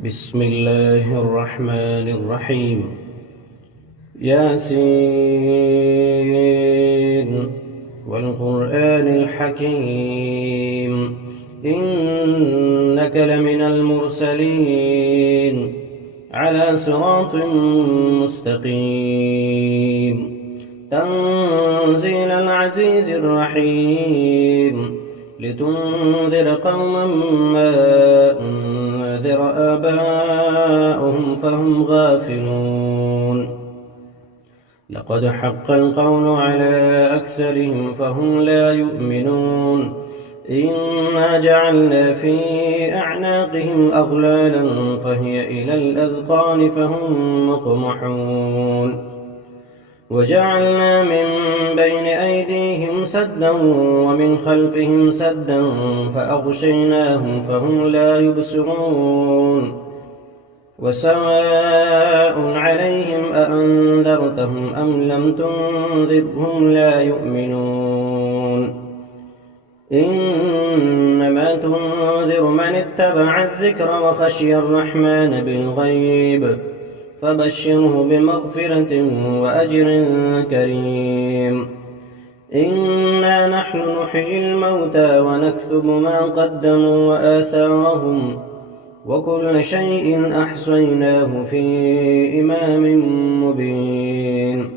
بسم الله الرحمن الرحيم. ياسين والقرآن الحكيم إنك لمن المرسلين على صراط مستقيم تنزيل العزيز الرحيم لتنذر قوما ما أنذر آباؤهم فهم غافلون لقد حق القول على أكثرهم فهم لا يؤمنون إنا جعلنا في أعناقهم أغلالا فهي إلى الأذقان فهم مقمحون وجعلنا من بين أيديهم سدا ومن خلفهم سدا فأغشيناهم فهم لا يبصرون وسواء عليهم أأنذرتهم أم لم تنذرهم لا يؤمنون إنما تنذر من اتبع الذكر وخشي الرحمن بالغيب فبشره بمغفرة وأجر كريم إنا نحن نحيي الموتى ونكتب ما قدموا وآثارهم وكل شيء أحصيناه في إمام مبين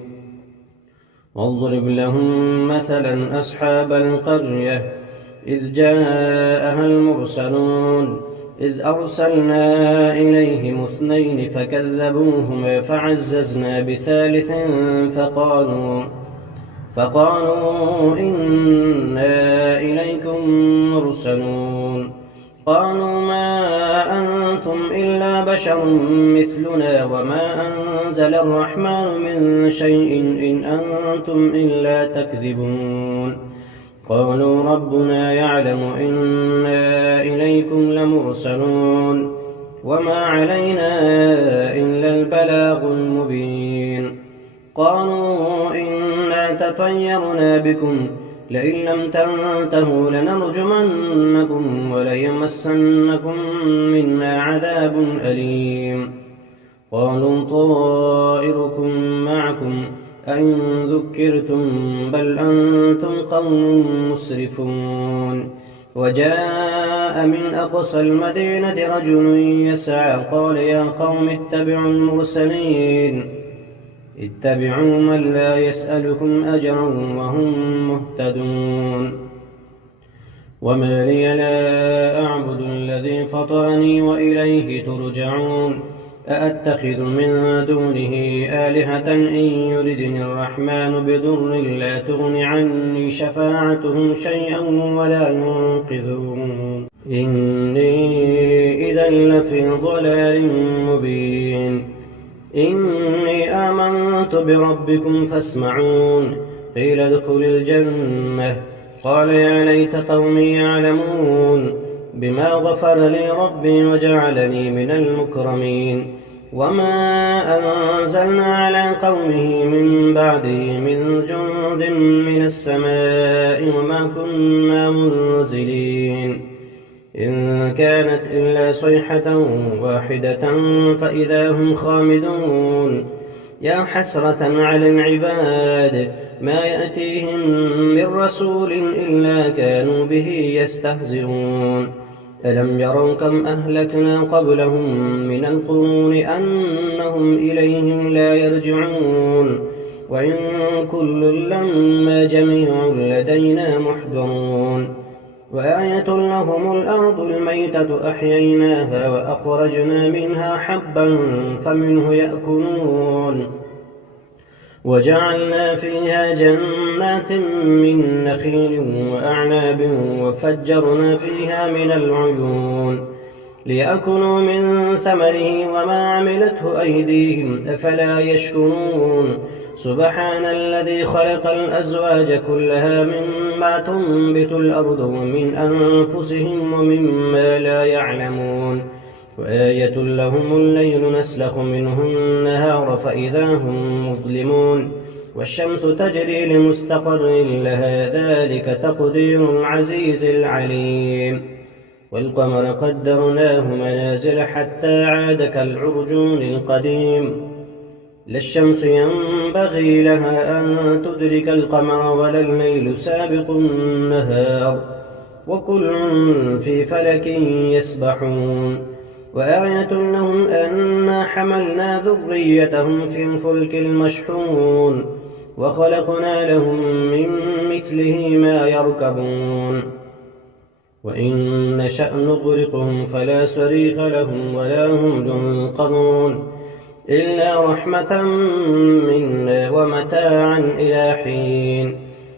واضرب لهم مثلا أصحاب القرية إذ جاءها المرسلون إذ أرسلنا إليهم اثنين فكذبوهما فعززنا بثالث فقالوا إنا إليكم مرسلون قالوا ما أنتم إلا بشر مثلنا وما أنزل الرحمن من شيء إن أنتم إلا تكذبون قالوا ربنا يعلم إنا إليكم لمرسلون وما علينا إلا البلاغ المبين قالوا إنا تطيرنا بكم لئن لم تنتهوا لنرجمنكم وليمسنكم منا عذاب أليم قالوا طائركم معكم أئن ذكرتم بل أنتم قوم مسرفون وجاء من أقصى المدينة رجل يسعى قال يا قوم اتبعوا المرسلين اتبعوا من لا يسألكم أجرا وهم مهتدون وما لي لا أعبد الذي فطرني وإليه ترجعون أأتخذ من دونه آلهة إن يردني الرحمن بضر لا تغن عني شفاعتهم شيئا ولا ينقذون إني إذا لفي ضلال مبين إني آمنت بربكم فاسمعون قيل ادخل الجنة قال يا ليت قومي يعلمون بما غفر لي ربي وجعلني من المكرمين وما أنزلنا على قومه من بعده من جند من السماء وما كنا منزلين إن كانت إلا صيحة واحدة فإذا هم خامدون يا حسرة على العباد ما يأتيهم من رسول إلا كانوا به يستهزئون ألم يروا كم أهلكنا قبلهم من القرون أنهم إليهم لا يرجعون وإن كل لما جميع لدينا محضرون وآية لهم الأرض الميتة أحييناها وأخرجنا منها حبا فمنه يأكلون وجعلنا فيها جنات من نخيل وأعناب وفجرنا فيها من العيون ليأكلوا من ثمره وما عملته أيديهم أفلا يشكرون سبحان الذي خلق الأزواج كلها مما تنبت الأرض ومن أنفسهم ومما لا يعلمون وآية لهم الليل نسلخ منه النهار فإذا هم مظلمون والشمس تجري لمستقر لها ذلك تقدير العزيز العليم والقمر قدرناه منازل حتى عاد كالعرجون القديم لا الشمس ينبغي لها أن تدرك القمر ولا الليل سابق النهار وكل في فلك يسبحون وآية لهم أنا حملنا ذريتهم في الفلك المشحون وخلقنا لهم من مثله ما يركبون وإن نشأ نغرقهم فلا صريخ لهم ولا هم ينقذون إلا رحمة منا ومتاعا إلى حين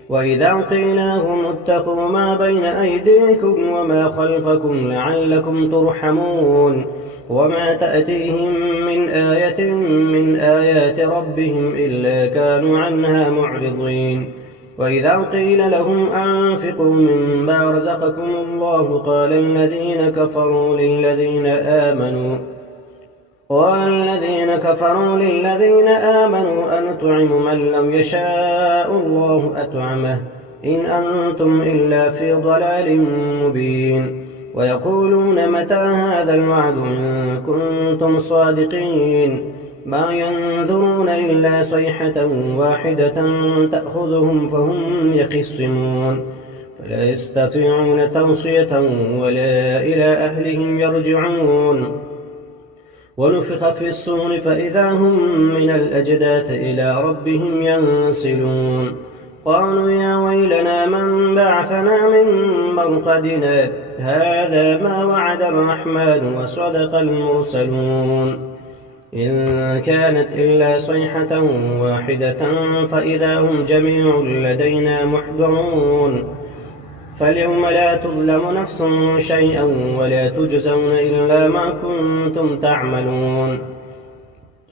وإذا قيل لهم اتقوا ما بين أيديكم وما خلفكم لعلكم ترحمون وما تأتيهم من آية من آيات ربهم إلا كانوا عنها معرضين وإذا قيل لهم أنفقوا مما رزقكم الله قال الذين كفروا للذين آمنوا أنطعم من لم يشاء الله أطعمه إن أنتم إلا في ضلال مبين ويقولون متى هذا الوعد إن كنتم صادقين ما ينظرون إلا صيحة واحدة تأخذهم فهم يخصمون فلا يستطيعون توصية ولا إلى أهلهم يرجعون ونفخ في الصور فإذا هم من الأجداث إلى ربهم ينسلون قالوا يا ويلنا من بعثنا من مرقدنا هذا ما وعد الرحمن وصدق المرسلون إن كانت إلا صيحة واحدة فإذا هم جميع لدينا محضرون فاليوم لا تظلم نفس شيئا ولا تجزون إلا ما كنتم تعملون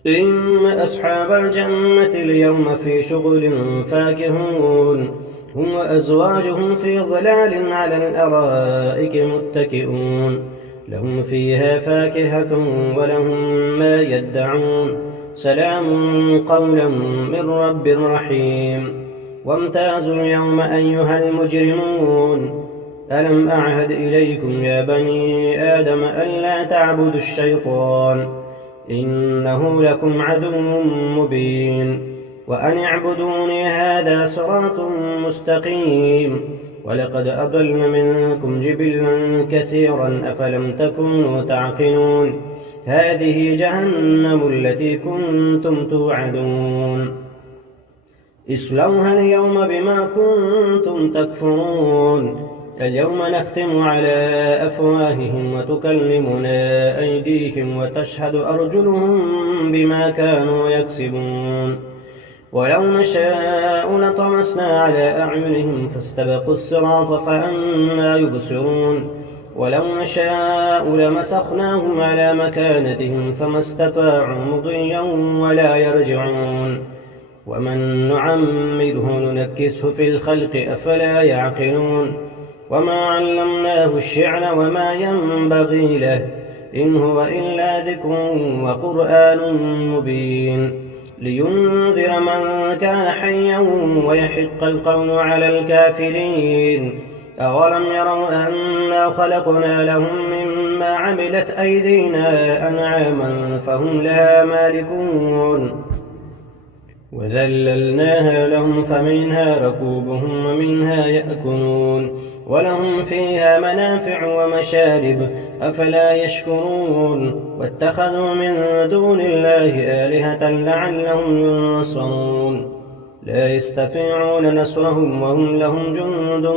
إن أصحاب الجنة اليوم في شغل فاكهون هم وأزواجهم في ظلال على الأرائك متكئون لهم فيها فاكهة ولهم ما يدعون سلام قولا من رب رحيم وامتازوا اليوم أيها المجرمون ألم أعهد إليكم يا بني آدم ألا تعبدوا الشيطان إنه لكم عدو مبين وأن اعبدوني هذا صراط مستقيم ولقد أضل منكم جبلا كثيرا أفلم تكونوا تعقلون هذه جهنم التي كنتم توعدون اصلوها اليوم بما كنتم تكفرون اليوم نختم على أفواههم وتكلمنا أيديهم وتشهد أرجلهم بما كانوا يكسبون ولو نشاء لطمسنا على أعينهم فاستبقوا الصراط فأنى يبصرون ولو نشاء لمسخناهم على مكانتهم فما استطاعوا مضيا ولا يرجعون ومن نعمره ننكسه في الخلق أفلا يعقلون وما علمناه الشعر وما ينبغي له إن هو إلا ذكر وقرآن مبين لينذر من كان حيا ويحق القول على الكافرين أولم يروا أنا خلقنا لهم مما عملت أيدينا أنعاما فهم لها مالكون وذللناها لهم فمنها ركوبهم ومنها يأكلون ولهم فيها منافع ومشارب أفلا يشكرون واتخذوا من دون الله آلهة لعلهم ينصرون لا يستطيعون نصرهم وهم لهم جند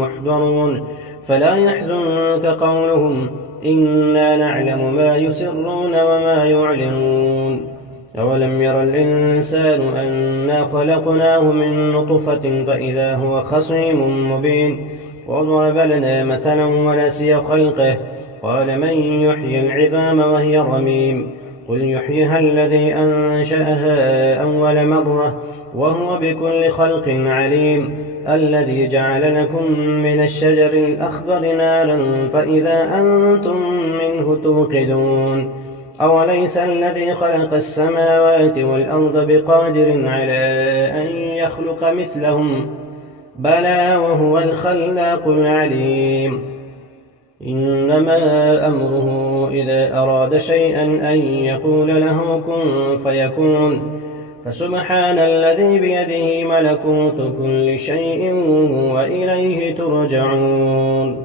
محضرون فلا يحزنك قولهم إنا نعلم ما يسرون وما يعلنون أولم ير الإنسان أنا خلقناه من نطفة فإذا هو خصيم مبين وضرب لنا مثلا ونسي خلقه قال من يحيي العظام وهي رميم قل يحييها الذي أنشأها أول مرة وهو بكل خلق عليم الذي جعل لكم من الشجر الأخضر نارا فإذا أنتم منه توقدون أوليس الذي خلق السماوات والأرض بقادر على أن يخلق مثلهم بلى وهو الخلاق العليم إنما أمره إذا أراد شيئا أن يقول له كن فيكون فسبحان الذي بيده ملكوت كل شيء وإليه ترجعون